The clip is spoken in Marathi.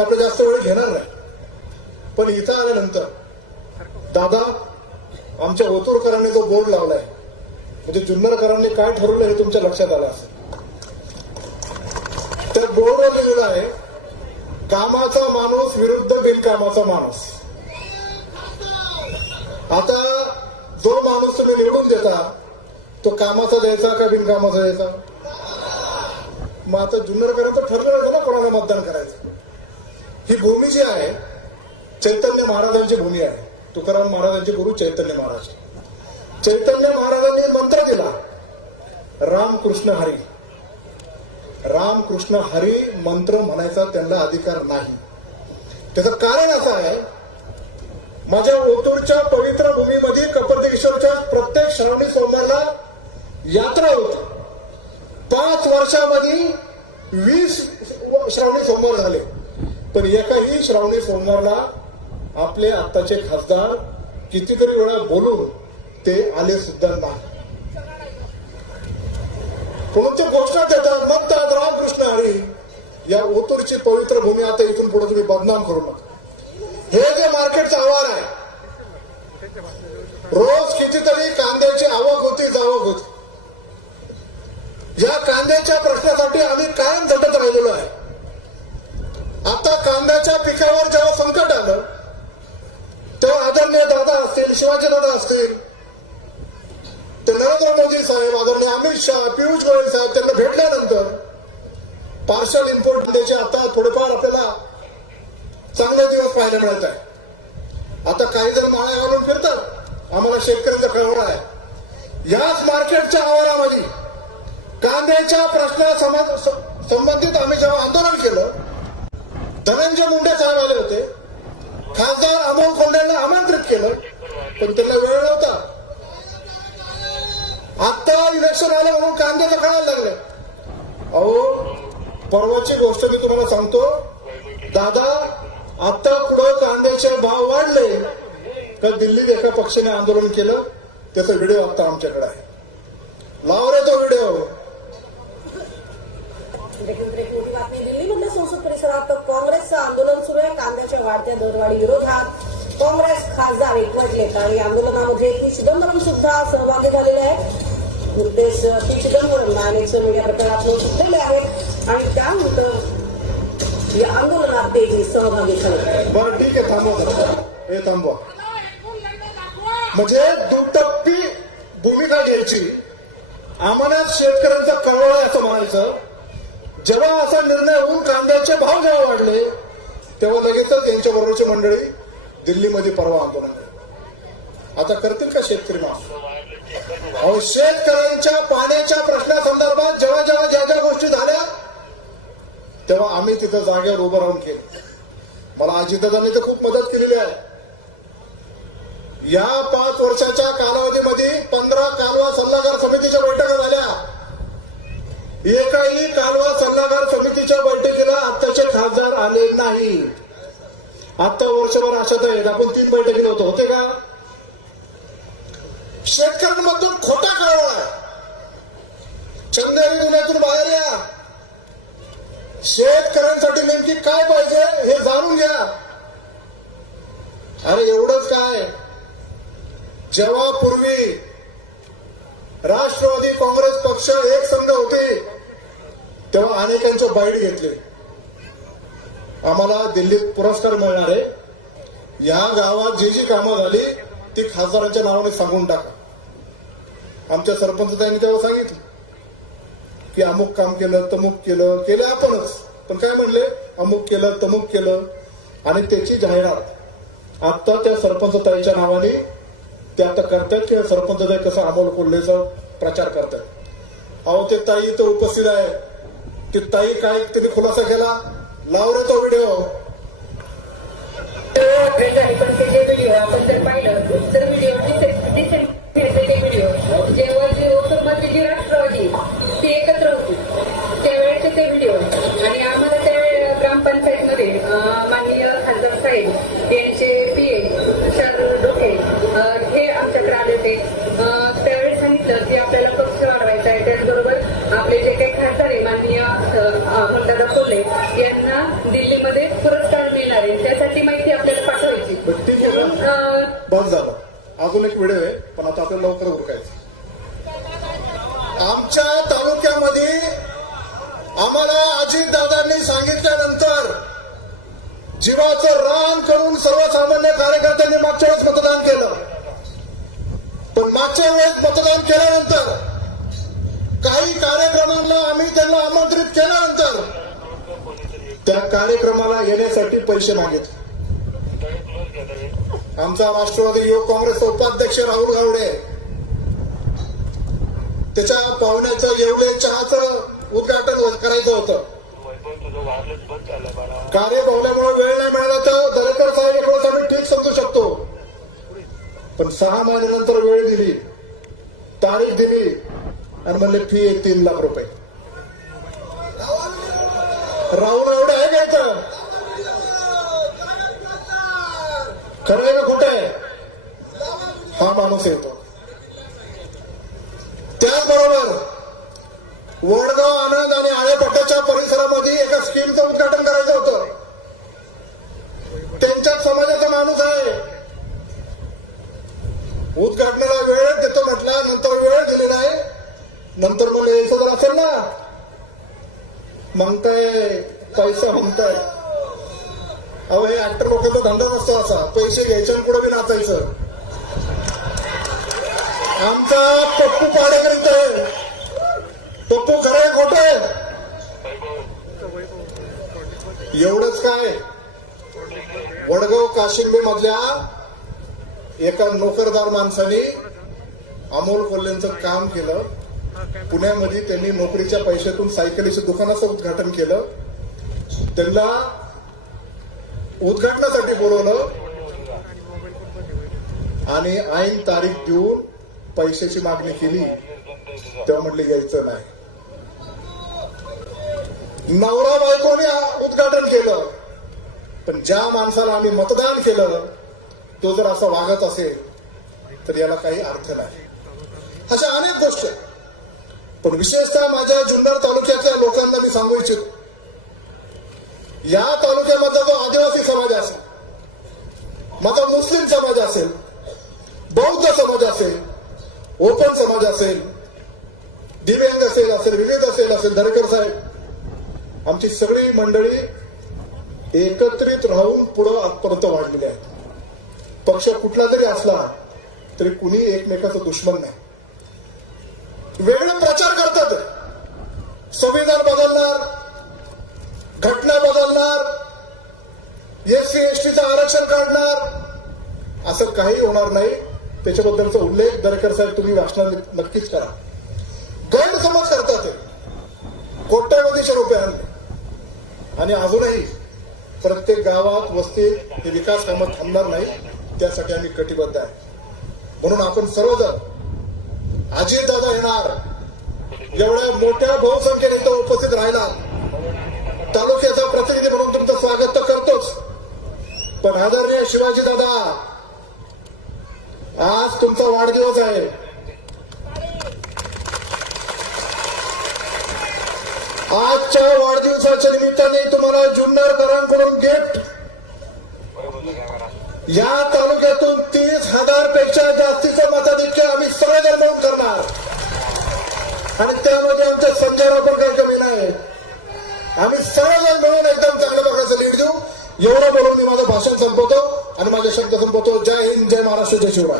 मी आपला जास्त वेळ घेणार नाही. पण इथं आल्यानंतर दादा आमच्या ओतूरकरांनी जो बोर्ड लावलाय म्हणजे जुन्नरकरांनी काय ठरवलं हे तुमच्या लक्षात आलं असेल. त्या बोर्डवर लिहिलेलं आहे कामाचा माणूस विरुद्ध बिनकामाचा माणूस. आता जो माणूस तुम्ही निवडून देता तो कामाचा द्यायचा का बिनकामाचा द्यायचा? मग आता जुन्नरकरांचं ठरलं होतं ना कोणाला मतदान करायचं. ही भूमी जी आहे चैतन्य महाराजांची भूमी आहे. तुकाराम महाराजांचे गुरु चैतन्य महाराज. चैतन्य महाराजांनी मंत्र दिला राम कृष्ण हरी. राम कृष्ण हरी मंत्र म्हणायचा त्यांना अधिकार नाही. त्याचं कारण असं आहे माझ्या ओतूरच्या पवित्र भूमीमध्ये कपरदेश्वरच्या प्रत्येक श्रावणी सोमवारला यात्रा होती. पाच वर्षामध्ये वीस श्रावणी सोमवार झाले. तर एकाही श्रावणी सोमवारला आपले आत्ताचे खासदार कितीतरी वेळा बोलून ते आले सुद्धा नाही म्हणून ते घोषणा देतात मग आज रामकृष्ण हरी या ओतूरची पवित्र भूमी आता इथून पुढे तुम्ही बदनाम करू नका. हे जे मार्केटचं आव्हान आहे पियुष गोयल साहेब त्यांना भेटल्यानंतर पार्सल इम्पोर्ट कांद्याचे आता थोडेफार आपल्याला चांगले दिवस पाहायला मिळत आहे. आता काही जण माळ्या घालून फिरतात. आम्हाला शेतकऱ्याचा कळवळा आहे. याच मार्केटच्या आवारामध्ये कांद्याच्या प्रश्ना संबंधित आम्ही जेव्हा आंदोलन केलं धनंजय मुंडे साहेब आले होते. खासदार अमोल कोंड्यांना आमंत्रित केलं पण त्यांना वेळ नव्हता. आता इलेक्शन आलं म्हणून कांद्याचं खायला लागले. अहो परवाची गोष्ट मी तुम्हाला सांगतो. दादा आता पुढं कांद्याचे भाव वाढले. तर दिल्लीत एका पक्षाने आंदोलन केलं. त्याचा व्हिडिओ आता आमच्याकडे आहे. लाव रे तो व्हिडिओ. दिल्लीमधल्या संसद परिसरात काँग्रेसचं आंदोलन सुरू आहे कांद्याच्या वाढत्या दरवाढी विरोधात काँग्रेस खासदार एकवटलेत आणि आंदोलनामध्ये चिदंबरम सुद्धा सहभागी झालेले आहेत. नुकतेच पी चिदंबरम अनेक मीडिया प्रकरणात सुटलेले आहेत आणि त्यानंतर या आंदोलनात तेही सहभागी झाले. बरं ठीक आहे थांबवा हे थांबवा. म्हणजे दुटप्पी भूमिका घ्यायची. आम्हाला शेतकऱ्यांचा कळवळ आहे असं म्हणायचं. जेव्हा असा निर्णय होऊन कांद्याचे भाव जेव्हा वाढले तेव्हा लगेचच त्यांच्या बरोबरची मंडळी दिल्लीमध्ये परवा आंदोलन आता करतील का शेतकरी माफ शेतकऱ्यांच्या पाण्याच्या प्रश्नासंदर्भात जेव्हा जेव्हा ज्या ज्या गोष्टी झाल्या तेव्हा आम्ही तिथं जागेवर उभं राहून केलं. मला अजितदादांनी तर खूप मदत केलेली आहे. या पाच वर्षाच्या कालावधीमध्ये पंधरा कालवा सल्लागार समितीच्या बैठका झाल्या. एकाही कालवा सल्लागार समितीच्या बैठकीला आत्ताचे खासदार आले नाही. आत्ता वर्षभर अशा आहेत. आपण तीन बैठकीला होतो. होते का शेतकऱ्यांमधून खोटा कळवळा आहे चंदेरी गुन्ह्यातून बाहेर या शेतकऱ्यांसाठी नेमकी काय पाहिजे हे जाणून घ्या. अरे एवढंच काय? जेव्हा पूर्वी राष्ट्रवादी काँग्रेस पक्ष एक संघ होते तेव्हा अनेकांचे बाईट घेतले. आम्हाला दिल्लीत पुरस्कार मिळणार. आहे या गावात जी जी कामं झाली ती खासदारांच्या नावाने सांगून टाका. आमच्या सरपंच त्यांनी तेव्हा सांगितलं की अमुक काम केलं तमुक केलं केलं आपणच. पण काय म्हणले? अमुक केलं तमुक केलं. आणि त्याची जाहिरात. आता त्या सरपंच ताईच्या नावाने ते आता करतायत किंवा सरपंच ताई कसं अमोल कोल्हेचा प्रचार करतायत अहो ते ताई इथं उपस्थित आहे. ती ताई काय त्यांनी खुलासा केला? लावला तो व्हिडिओ. आपण जर पाहिलं तर दिल्लीमध्ये पुरस्कार मिळणार आहे. त्यासाठी माहिती आपल्याला पाठवायची. ठीक बस झालं. अजून एक व्हिडिओ आहे पण आता आपल्याला लवकर उरकायचं. आमच्या तालुक्यामध्ये आम्हाला अजितदादांनी सांगितल्यानंतर जीवाचं रान करून सर्वसामान्य कार्यकर्त्यांनी मागच्या वेळेस मतदान केलं. पण मागच्या वेळेस मतदान केल्यानंतर कार्यक्रमाला येण्यासाठी पैसे मागितले. आमचा राष्ट्रवादी युवक काँग्रेसचा उपाध्यक्ष राहुल गावडे. त्याच्या पाहुण्याचं एवढे चहाचं उद्घाटन करायचं होतं. कार्य बहुल्यामुळे वेळ नाही मिळाला तर दरेकर साहेब एवढंच आम्ही ठीक समजू शकतो. पण सहा महिन्यानंतर वेळ दिली तारीख दिली आणि म्हणले फी आहे तीन लाख रुपये. राहुल एवढं आहे का इथं खरं आहे आहे हा माणूस येतो. त्याचबरोबर वडगाव आनंद आणि आळेपट्ट्याच्या परिसरामध्ये एका स्कीमचं उद्घाटन करायचं होतं. त्यांच्याच समाजाचा माणूस आहे. उद्घाटनाला वेळ देतो म्हटला नंतर वेळ दिलेला आहे. नंतर मग यायचं जर असेल ना. म्हणताय पैसा म्हणताय. ऍक्टर लोकांचा असा. पैसे घ्यायचे आणि पुढे बी नाचायचं. आमचा पप्पू पाडेकर आहे. पप्पू खरं आहे आहे? एवढंच काय? वडगाव काशिंबी मधल्या एका नोकरदार माणसाने अमोल कोल्हेंचं काम केलं. पुण्यामध्ये त्यांनी नोकरीच्या पैशातून सायकलीचं दुकानाचं उद्घाटन केलं. त्यांना उद्घाटनासाठी बोलवलं. आणि ऐन तारीख देऊन पैशाची मागणी केली तेव्हा म्हटले यायचं नाही. नवरा बायकोने उद्घाटन केलं पण ज्या माणसाला आम्ही मतदान केलं तो जर असा वागत असेल तर याला काही अर्थ नाही. अशा अनेक गोष्टी पण विशेषतः माझ्या जुन्नर तालुक्यातल्या लोकांना मी सांगू इच्छितो या तालुक्यामधला जो आदिवासी समाज असेल माझा मुस्लिम समाज असेल बौद्ध समाज असेल ओपन समाज असेल दिव्यांग असेल असेल विविध असेल असेल धरकर साहेब आमची सगळी मंडळी एकत्रित राहून पुढं आजपर्यंत वाढलेली आहेत. पक्ष कुठला तरी असला तरी कुणी एकमेकाचं दुश्मन नाही. वेगळे प्रचार करतात. संविधान बदलणार घटना बदलणार एससी एसटीचं आरक्षण काढणार असं काही होणार नाही. त्याच्याबद्दलचा उल्लेख दरेकर साहेब तुम्ही भाषणात नक्कीच करा. गैरसमज करतात. ते कोट्यावधीचे आणि अजूनही प्रत्येक गावात वस्तीत हे विकास कामं थांबणार नाही त्यासाठी आम्ही कटिबद्ध आहे. म्हणून आपण सर्वजण अजितदादा येणार एवढ्या मोठ्या बहुसंख्येने इथं उपस्थित राहिला. तालुक्याचा प्रतिनिधी म्हणून तुमचं स्वागत तर करतोच. पण आदरणीय शिवाजी दादा आज तुमचा वाढदिवस आहे. आजच्या वाढदिवसाच्या निमित्ताने तुम्हाला जुन्नरकरांकडून गिफ्ट या तालुक्यातून तीस हजारपेक्षा जास्तीचं मताधिक्य आम्ही सगळेजण मिळून करणार. आणि त्यामध्ये आमच्या संजय रावकर काही कमी नाही आम्ही सगळेजण मिळून एकदम चांगल्या प्रकारचं लीड देऊ एवढं बोलून मी माझं भाषण संपवतो आणि माझे शब्द संपवतो. जय हिंद जय महाराष्ट्र जय शिवराय.